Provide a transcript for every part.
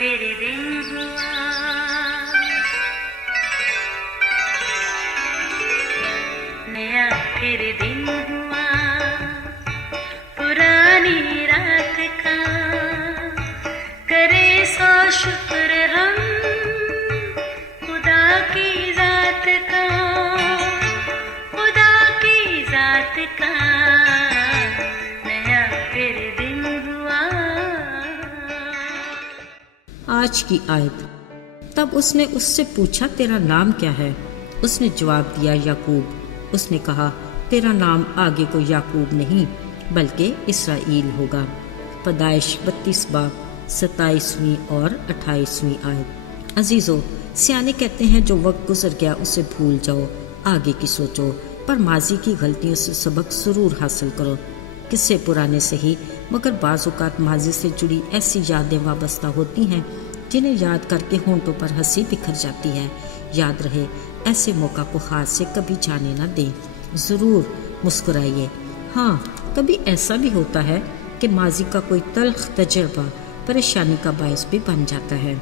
फिर दिन हुआ, नया फिर दिन हुआ, पुरानी रात का करे सो शुक्र हम खुदा की जात का, खुदा की जात का, नया फिर दिन हुआ। आज की आयत। तब उसने उससे पूछा, तेरा नाम क्या है? उसने जवाब दिया, याकूब। उसने कहा, तेरा नाम आगे को याकूब नहीं बल्कि इसराइल होगा। पैदाइश 32 बाब 27वीं और 28वीं आयत। अजीजों, सियाने कहते हैं जो वक्त गुजर गया उसे भूल जाओ, आगे की सोचो, पर माजी की गलतियों से सबक जरूर हासिल करो। किस्से पुराने से ही, मगर बाज़ औक़ात माजी से जुड़ी ऐसी यादें वाबस्ता होती हैं जिन्हें याद करके होंठों पर हंसी बिखर जाती है। याद रहे, ऐसे मौका को हाथ से कभी जाने न दें, ज़रूर मुस्कुराइए। हाँ, कभी ऐसा भी होता है कि माजी का कोई तल्ख तजर्बा परेशानी का बायस भी बन जाता है।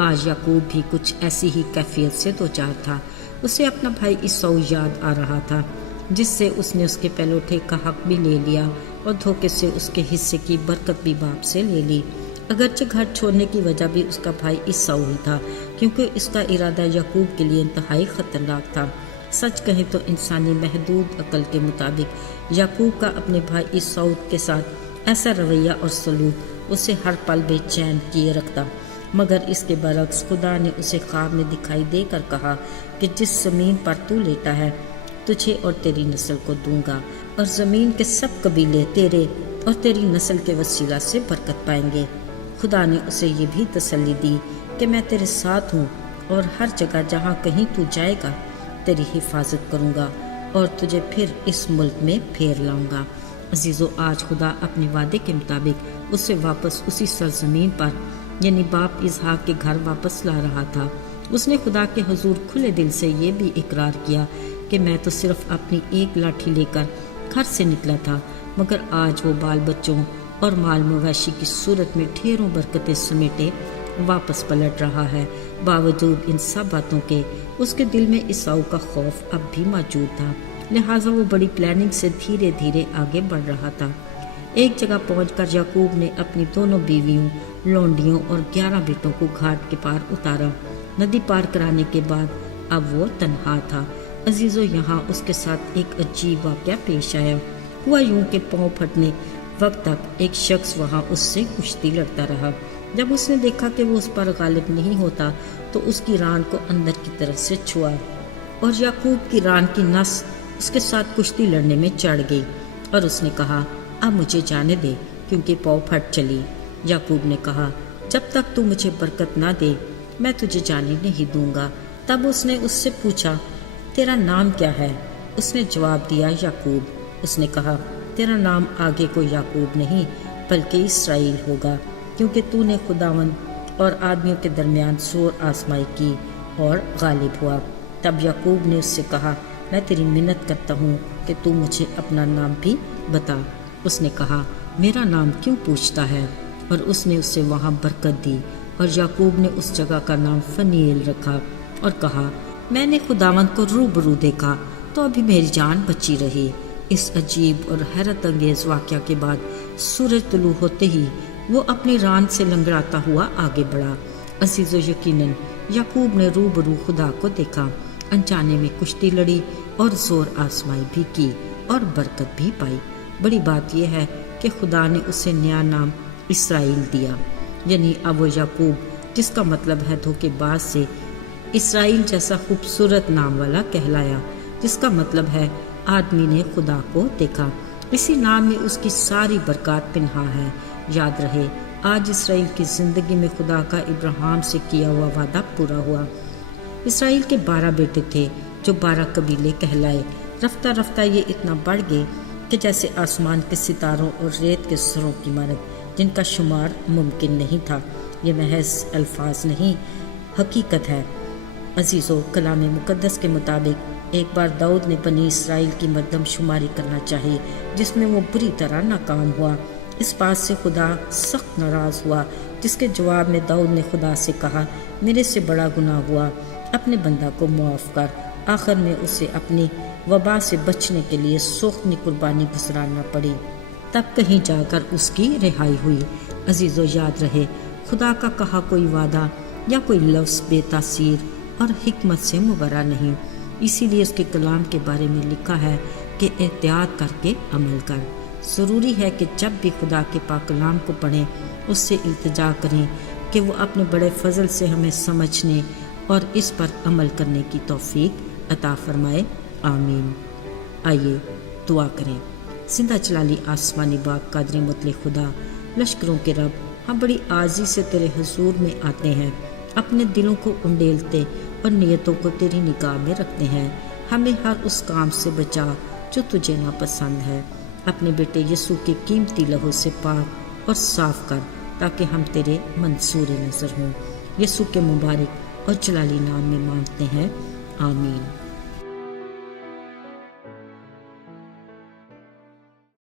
आज याकूब भी कुछ ऐसी ही कैफियत से दो चार था। उसे अपना भाई ईसाऊ याद आ रहा था, जिससे उसने उसके पहलौठे का हक भी ले लिया और धोखे से उसके हिस्से की बरकत भी बाप से ले ली। अगरचे घर छोड़ने की वजह भी उसका भाई ईसाऊ ही था, क्योंकि इसका इरादा याकूब के लिए इंतहाई खतरनाक था। सच कहें तो इंसानी महदूद अकल के मुताबिक याकूब का अपने भाई ईसाऊ के साथ ऐसा रवैया और सलूक उसे हर पल बेचैन किए रखता। मगर इसके बरक्स खुदा ने उसे ख्वाब में दिखाई देकर कहा कि जिस ज़मीन पर तू लेटा है तुझे और तेरी नस्ल को दूंगा, और ज़मीन के सब कबीले तेरे और तेरी नस्ल के वसीला से बरकत पाएंगे। खुदा ने उसे ये भी तसल्ली दी कि मैं तेरे साथ हूँ और हर जगह जहाँ कहीं तू जाएगा तेरी हिफाजत करूँगा और तुझे फिर इस मुल्क में फेर लाऊंगा। अजीज़ों, आज खुदा अपने वादे के मुताबिक उसे वापस उसी सरजमीन पर यानी बाप इसहाक के घर वापस ला रहा था। उसने खुदा के हुजूर खुले दिल से ये भी इकरार किया कि मैं तो सिर्फ अपनी एक लाठी लेकर घर से निकला था, मगर आज वो बाल बच्चों और माल मवेशी की सूरत में ढेरों बरकतें समेटे वापस पलट रहा है। बावजूद इन सब बातों के उसके दिल में ईसाऊ का खौफ अब भी मौजूद था, लिहाजा वो बड़ी प्लानिंग से धीरे धीरे आगे बढ़ रहा था। एक जगह पहुंचकर याकूब ने अपनी दोनों बीवियों, लौंडियों और 11 बेटों को घाट के पार उतारा। नदी पार कराने के बाद अब वो तन्हा था। अजीजों, यहाँ उसके साथ एक अजीब वाक़या पेश आया। हुआ यूं के पाँव फटने वक्त तक एक शख्स वहाँ उससे कुश्ती लड़ता रहा। जब उसने देखा कि वो उस पर गालिब नहीं होता तो उसकी रान को अंदर की तरफ से छुआ और याकूब की रान की नस उसके साथ कुश्ती लड़ने में चढ़ गई और उसने कहा, अब मुझे जाने दे, क्योंकि पाँव फट चली। याकूब ने कहा, जब तक तू मुझे बरकत ना दे मैं तुझे जाने नहीं दूंगा। तब उसने उससे पूछा, तेरा नाम क्या है? उसने जवाब दिया, याकूब। उसने कहा, तेरा नाम आगे को याकूब नहीं बल्कि इसराइल होगा, क्योंकि तूने खुदावंद और आदमियों के दरमियान जोर आजमाई की और गालिब हुआ। तब याकूब ने उससे कहा, मैं तेरी मिन्नत करता हूँ कि तू मुझे अपना नाम भी बता। उसने कहा, मेरा नाम क्यों पूछता है? और उसने उससे वहाँ बरकत दी और याकूब ने उस जगह का नाम फनील रखा और कहा, मैंने खुदावंद को रूबरू देखा तो अभी मेरी जान बची रही। इस अजीब और हैरत अंगेज वाक़या के बाद सूरज तुलू होते ही वो अपनी रान से लंगड़ाता हुआ आगे बढ़ा। अजीज़ो, यकीनन याकूब ने रूबरू खुदा को देखा, अनजाने में कुश्ती लड़ी और जोर आजमाई भी की और बरकत भी पाई। बड़ी बात यह है कि खुदा ने उसे नया नाम इसराइल दिया, यानी अब वो याकूब, जिसका मतलब है धोखेबाज से इसराइल जैसा खूबसूरत नाम वाला कहलाया, जिसका मतलब है आदमी ने खुदा को देखा। इसी नाम में उसकी सारी बरकत पिन्हा है। याद रहे, आज इसराइल की ज़िंदगी में खुदा का इब्राहिम से किया हुआ वादा पूरा हुआ। इसराइल के 12 बेटे थे जो 12 कबीले कहलाए। रफ्ता रफ्ता ये इतना बढ़ गए कि जैसे आसमान के सितारों और रेत के सरों की मानद, जिनका शुमार मुमकिन नहीं था। ये महज अल्फाज नहीं, हकीकत है। अजीज़ों, कलाम मुक़द्दस के मुताबिक एक बार दाऊद ने बनी इसराइल की मरदम शुमारी करना चाहिए, जिसमें वो बुरी तरह नाकाम हुआ। اس بات سے خدا سخت ناراض ہوا، جس کے جواب میں داؤد نے خدا سے کہا، میرے سے بڑا گناہ ہوا، اپنے بندہ کو معاف کر۔ آخر میں اسے اپنی وبا سے بچنے کے لیے سوختنی قربانی گزارنا پڑی، تب کہیں جا کر اس کی رہائی ہوئی۔ عزیزو، یاد رہے، خدا کا کہا کوئی وعدہ یا کوئی لفظ بے تاثیر اور حکمت سے مبرا نہیں، اسی لیے اس کے کلام کے بارے میں لکھا ہے کہ احتیاط کر کے عمل کر۔ ضروری ہے کہ جب بھی خدا کے پاک کلام کو پڑھیں، اس سے التجا کریں کہ وہ اپنے بڑے فضل سے ہمیں سمجھنے اور اس پر عمل کرنے کی توفیق عطا فرمائے، آمین۔ آئیے دعا کریں۔ زندہ جلالی آسمانی باپ قادر مطلق خدا، لشکروں کے رب، ہم بڑی عاجزی سے تیرے حضور میں آتے ہیں، اپنے دلوں کو انڈیلتے اور نیتوں کو تیری نگاہ میں رکھتے ہیں۔ ہمیں ہر اس کام سے بچا جو تجھے ناپسند ہے، اپنے بیٹے یسوع کے قیمتی لہو سے پاک اور صاف کر تاکہ ہم تیرے منصور نظر ہوں۔ یسوع کے مبارک اور جلالی نام میں مانگتے ہیں، آمین۔